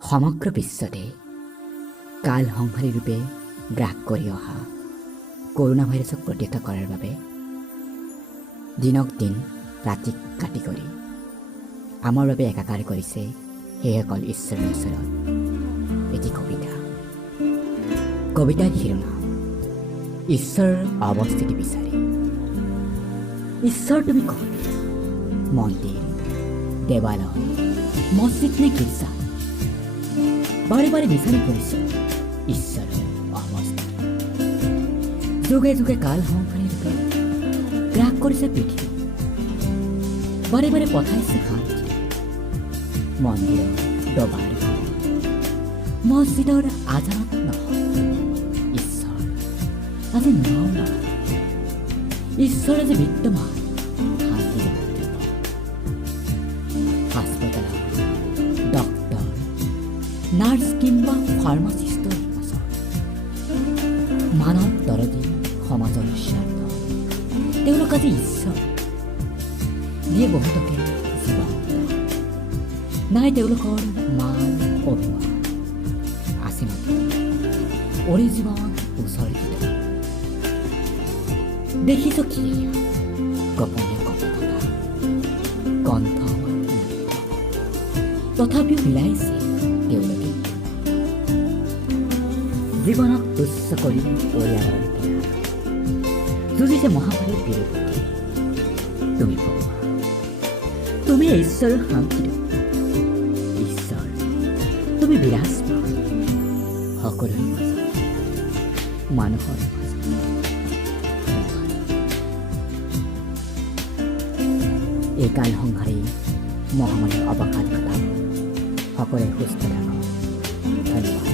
সমগ্ৰ বিশ্বতে কাল সংহাৰী ৰূপে গ্ৰাস কৰি অহা কৰোণা ভাইৰাছক প্ৰতিহত কৰাৰ বাবে দিনক দিন ৰাতি কাটি কৰি আমাৰ বাবে একাকাৰ কৰিছে সেইসকল ঈশ্বৰৰ ওচৰত এটি কবিতা। কবিতাৰ শিৰোনাম ঈশ্বৰৰ অৱস্থিতি বিচাৰি। ঈশ্বৰ তুমি ক'ত? মন্দিৰ, দেৱালয়, মছজিদ নে গীৰ্জা? বাৰে বাৰে বিচাৰি ফুৰিছোঁ ঈশ্বৰৰ অৱস্থিতি। যুগে যুগে কাল সংসাৰী ৰূপে গ্ৰাস কৰিছে পৃথিৱী। বাৰে বাৰে পঠাইছে শান্তি মন্দিৰৰ দবাৰ, মছজিদৰ আজানত নহয়। ঈশ্বৰ আজি নহয়, ঈশ্বৰ আজি বিদ্যমান শান্তি হাস্পতালত ডক্টৰ, নাৰ্ছ কিংবা ফাৰ্মাচিষ্টৰ ওচৰত মানৱ দৰদী সমাজৰ স্বাৰ্থ তেওঁলোক আজি ঈশ্বৰ যিয়ে বহুতকে জীৱন নাই। তেওঁলোকৰ মান অভিমান আছে মাত্ৰ অৰি জীৱন উচৰ্গিত। দেখিছো কি গোপনীয় কথা কণ্ঠ তথাপিও মিলাইছে তেওঁলোকে জীৱনক তুচ্ছ কৰি পৰিয়ালৰ যুঁজিছে মহামাৰীৰ বিৰুদ্ধে। তুমি ভগৱান, তুমি ঈশ্বৰৰ শান্তি, ঈশ্বৰ তুমি বিৰাজমান সকলোৰে মাজত, মানুহৰ মাজত। এই কাল সংহাৰী মহামাৰীৰ অৱসান ঘটাওক। সকলোৱে সুস্থ থাকক। ধন্যবাদ।